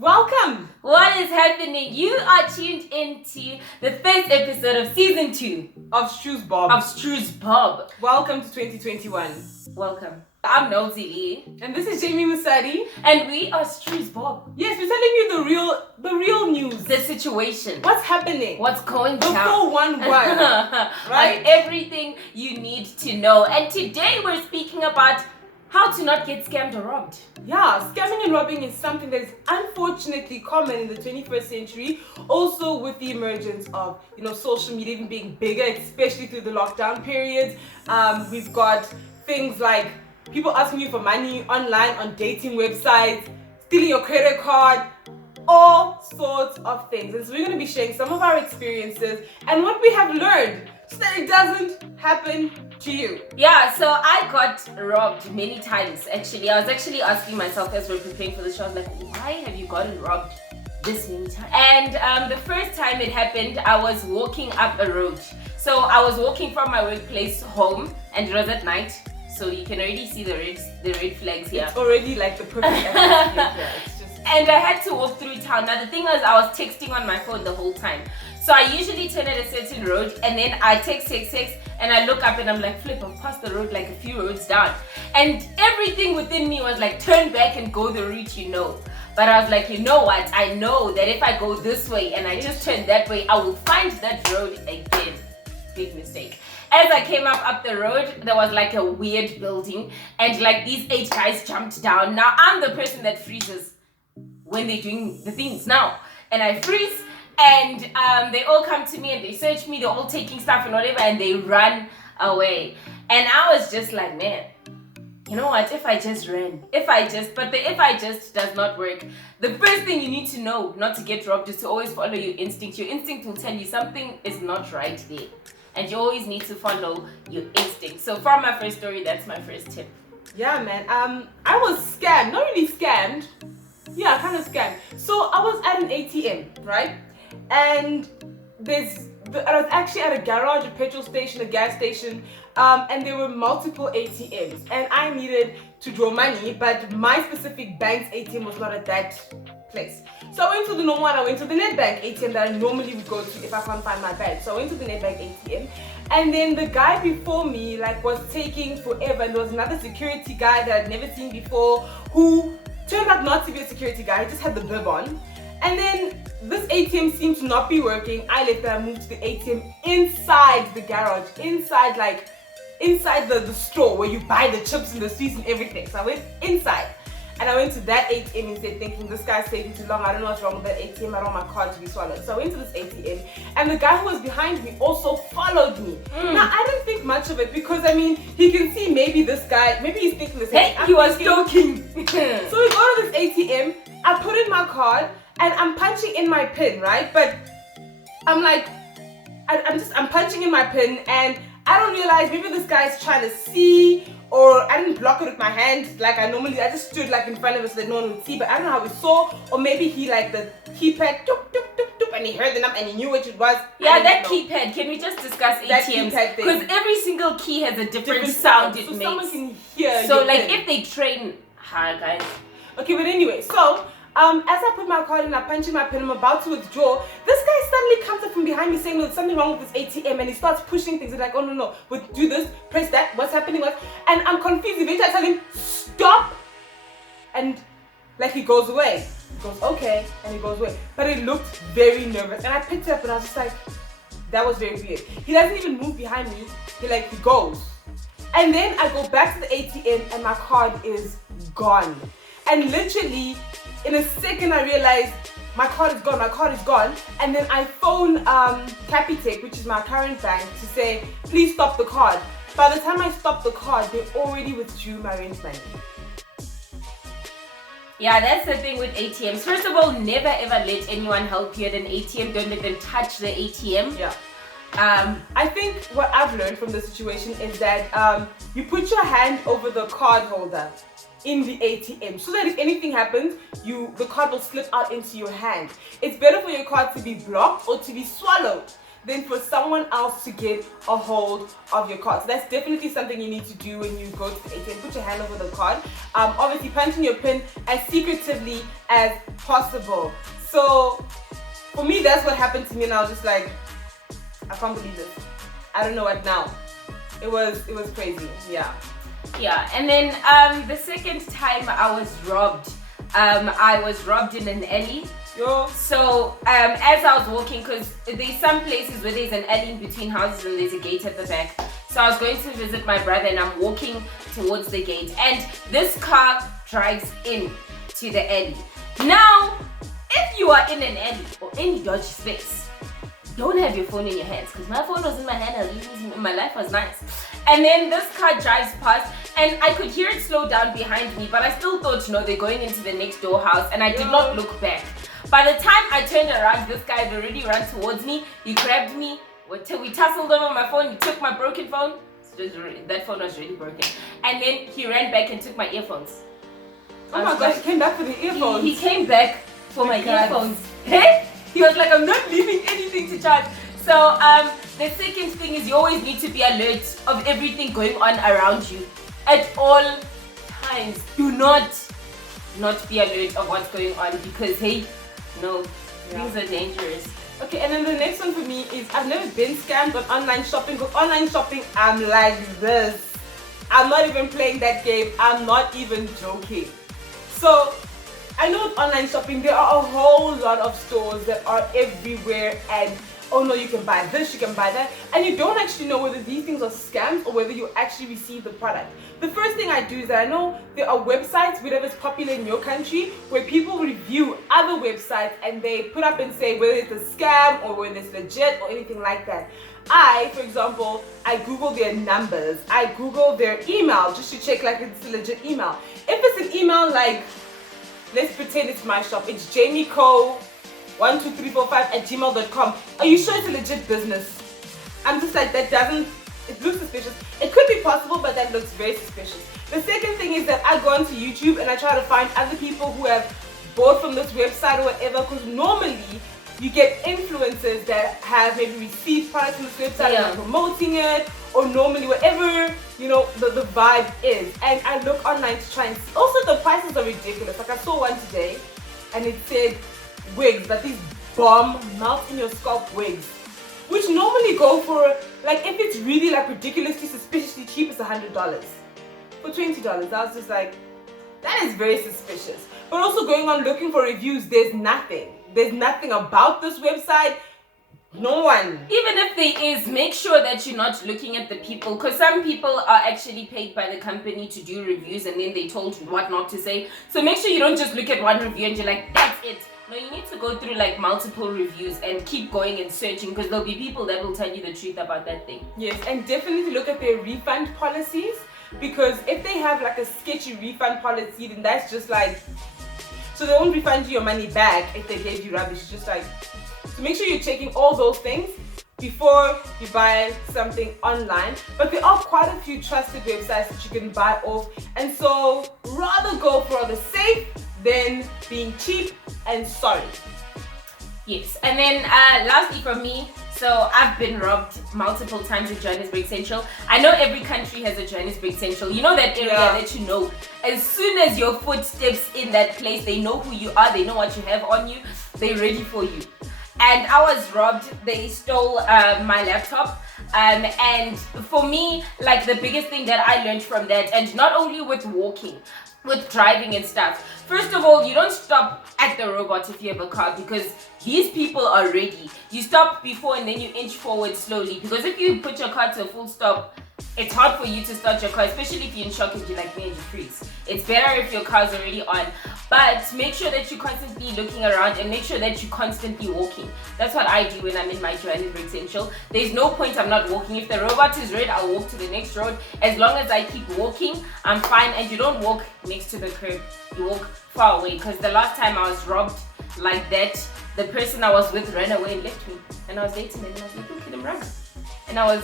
Welcome! What is happening? You are tuned into the first episode of season 2 of Stru's Bob. of Stru's Bob. Welcome to 2021. Welcome. I'm Nosy Lee. And this is Jamie Musadi. And we are Stru's Bob. Yes, we're telling you the real news. The situation. What's happening? What's going the down? full one word. Right? On everything you need to know. And today we're speaking about how to not get scammed or robbed. Yeah, scamming and robbing is something that is unfortunately common in the 21st century. Also with the emergence of, social media even being bigger, especially through the lockdown periods. We've got things like people asking you for money online on dating websites, stealing your credit card, all sorts of things. And so we're going to be sharing some of our experiences and what we have learned so that it doesn't happen to you. Yeah, so I got robbed many times actually. I was actually asking myself as we're preparing for the show, I was like, why have you gotten robbed this many times? And the first time it happened, I was walking up a road. So I was walking from my workplace home and it was at night. So you can already see the red flags here. It's already like the perfect atmosphere here. It's just... And I had to walk through town. Now the thing was, I was texting on my phone the whole time. So I usually turn at a certain road and then I text and I look up and I'm like, flip, I've passed the road like a few roads down. And everything within me was like, turn back and go the route you know. But I was like, you know what? I know that if I go this way and I just turn that way, I will find that road again. Big mistake. As I came up the road, there was like a weird building and like these 8 guys jumped down. Now I'm the person that freezes when they're doing the things now. And I freeze and they all come to me and they search me. They're all taking stuff and whatever and they run away. And I was just like, man, you know what? If I just ran, but the if I just does not work. The first thing you need to know not to get robbed is to always follow your instinct. Your instinct will tell you something is not right there. And you always need to follow your instinct. So from my first story, that's my first tip. Yeah, man. I was scammed. Not really scammed. Yeah, kind of scammed. So I was at an ATM, right? And I was actually at a garage, a petrol station, a gas station, and there were multiple ATMs. And I needed to draw money, but my specific bank's ATM was not at that place. So I went to the normal one. I went to the Nedbank ATM that I normally would go to if I can't find my bank. So I went to the Nedbank ATM, and then the guy before me was taking forever. And there was another security guy that I'd never seen before who turned out not to be a security guy. He just had the bib on. And then this ATM seemed to not be working. I left and I moved to the ATM inside the garage, inside the store where you buy the chips and the sweets and everything. So I went inside. And I went to that ATM instead thinking, this guy's taking too long. I don't know what's wrong with that ATM. I don't want my card to be swallowed. So I went to this ATM and the guy who was behind me also followed me. Now, I didn't think much of it because, he can see maybe this guy, maybe he's thinking the same thing. He was stalking. So we go to this ATM, I put in my card and I'm punching in my PIN, right? But I'm like, I'm punching in my PIN and I don't realize maybe this guy's trying to see, or I didn't block it with my hand like I normally. I just stood in front of it so that no one would see, but I don't know how he saw, or maybe he the keypad doop, doop, doop, doop, and he heard the number and he knew which it was. Yeah, that keypad. Can we just discuss that ATMs? Because every single key has a different sound it so makes. Someone can hear. So if they train, hi guys. Okay, but anyway, so as I put my card in, I punch in my PIN, I'm about to withdraw. This guy suddenly comes up from behind me saying there's something wrong with this ATM, and he starts pushing things. He's like, oh no, do this, press that, what's happening? And I'm confused. Eventually I tell him, stop, and he goes away. He goes, okay, and he goes away. But it looked very nervous, and I picked it up and I was just like, that was very weird. He doesn't even move behind me. He goes. And then I go back to the ATM and my card is gone. And literally, in a second, I realized my card is gone. And then I phone Capitec, which is my current bank, to say, please stop the card. By the time I stopped the card, they already withdrew my rent money. Yeah, that's the thing with ATMs. First of all, never ever let anyone help you at an ATM. Don't let them touch the ATM. Yeah. I think what I've learned from the situation is that you put your hand over the card holder in the ATM so that if anything happens, the card will slip out into your hand. It's better for your card to be blocked or to be swallowed than for someone else to get a hold of your card. So that's definitely something you need to do when you go to the ATM. Put your hand over the card. Obviously, punch in your PIN as secretively as possible. So for me, that's what happened to me, and I was just like, I can't believe this. I don't know what now. It was crazy. Yeah. Yeah, and then the second time I was robbed in an alley. Yo. So as I was walking, because there's some places where there's an alley in between houses and there's a gate at the back. So I was going to visit my brother and I'm walking towards the gate, and this car drives in to the alley. Now, if you are in an alley or any dodgy space, don't have your phone in your hands, because my phone was in my hand. I was using, my life was nice. And then this car drives past and I could hear it slow down behind me, but I still thought, they're going into the next door house, and I did not look back. By the time I turned around, this guy had already run towards me. He grabbed me, we tussled over my phone, he took my broken phone. That phone was really broken. And then he ran back and took my earphones. Oh my gosh, he came back for the earphones. He came back for my earphones. Hey? He was like, I'm not leaving anything to charge. So the second thing is you always need to be alert of everything going on around you at all times. Do not be alert of what's going on, because things are dangerous. Okay, and then the next one for me is I've never been scammed on online shopping, because online shopping, I'm like this. I'm not even playing that game. I'm not even joking. So I know with online shopping, there are a whole lot of stores that are everywhere, and oh no, you can buy this, you can buy that, and you don't actually know whether these things are scams or whether you actually receive the product. The first thing I do is that I know there are websites, whatever is popular in your country, where people review other websites and they put up and say whether it's a scam or whether it's legit or anything like that. For example, I Google their numbers, I Google their email just to check like it's a legit email. If it's an email like, let's pretend it's my shop, it's jamieco12345@gmail.com. Are you sure it's a legit business? I'm just like, it looks suspicious. It could be possible, but that looks very suspicious. The second thing is that I go onto YouTube and I try to find other people who have bought from this website or whatever, because normally you get influencers that have maybe received products from this website and are promoting it, or normally whatever, the vibe is. And I look online to try and see. Also, the prices are ridiculous. Like I saw one today and it said wigs, but these bomb melt in your scalp wigs, which normally go for, like, if it's really like ridiculously suspiciously cheap, it's $100. For $20, I was just like, that is very suspicious. But also going on looking for reviews, there's nothing about this website. No one. Even if there is, make sure that you're not looking at the people, because some people are actually paid by the company to do reviews and then they told you what not to say. So make sure you don't just look at one review and you're like, that's it. No, you need to go through like multiple reviews and keep going and searching, because there'll be people that will tell you the truth about that thing. Yes, and definitely look at their refund policies, because if they have like a sketchy refund policy, then that's just like, so they won't refund you your money back if they gave you rubbish. Just like, so make sure you're checking all those things before you buy something online. But there are quite a few trusted websites that you can buy off, and so rather go for the safe than being cheap and sorry. Yes, and then lastly from me, so I've been robbed multiple times in Johannesburg Central. I know every country has a Johannesburg Central. You know that area that you know. As soon as your foot steps in that place, they know who you are, they know what you have on you, they're ready for you. And I was robbed. They stole my laptop. And for me, like, the biggest thing that I learned from that, and not only with walking, with driving and stuff. First of all, you don't stop at the robot if you have a car, because these people are ready. You stop before and then you inch forward slowly, because if you put your car to a full stop, it's hard for you to start your car, especially if you're in shock and you're like me and you freeze. It's better if your car's already on. But make sure that you're constantly looking around and make sure that you're constantly walking. That's what I do when I'm in my Johannesburg Central. There's no point I'm not walking. If the robot is red, I'll walk to the next road. As long as I keep walking, I'm fine. And you don't walk next to the curb. You walk far away. Because the last time I was robbed like that, the person I was with ran away and left me. And I was dating him and I was like, look at him run. And I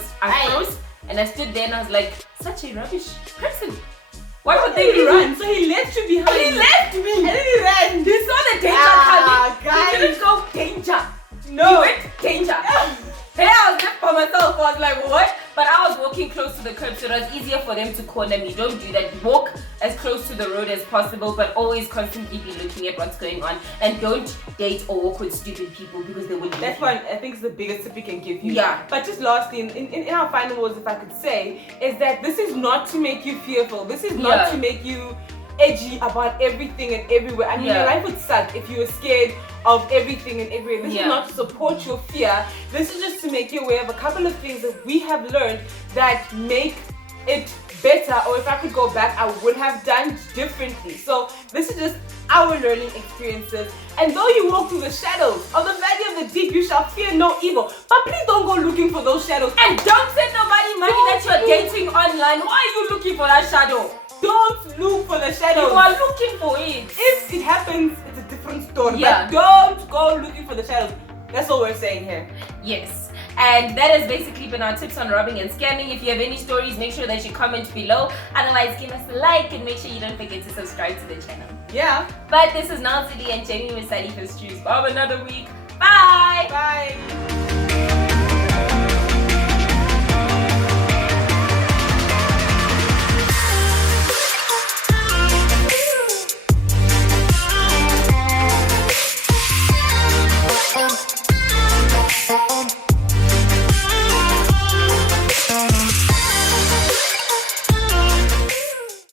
froze. And I stood there and I was like, such a rubbish person. Why would they run? So he left you behind. He left me. And then he ran. He saw the danger coming. Guys. He didn't go danger. No. He went danger. Hey, them to corner me. Don't do that. Walk as close to the road as possible, but always constantly be looking at what's going on. And don't date or walk with stupid people because they will leave That's you. one I think is the biggest tip we can give you. Yeah. But just lastly, in our final words, if I could say, is that this is not to make you fearful. This is not Yeah. to make you edgy about everything and everywhere. I mean, Yeah. your life would suck if you were scared of everything and everywhere. This Yeah. is not to support your fear. This is just to make you aware of a couple of things that we have learned that make it better, or if I could go back, I would have done differently. So this is just our learning experiences. And though you walk through the shadows of the valley of the deep, you shall fear no evil. But please don't go looking for those shadows. And don't send nobody money that you're dating online. Why are you looking for that shadow? Don't look for the shadows. You are looking for it. If it happens, it's a different story. Yeah. But don't go looking for the shadows. That's all we're saying here. Yes. And that has basically been our tips on robbing and scamming. If you have any stories, make sure that you comment below. Otherwise, give us a like and make sure you don't forget to subscribe to the channel. Yeah. But this is Naltidi and Jenny with Sadi for Strews. Bob another week. Bye. Bye.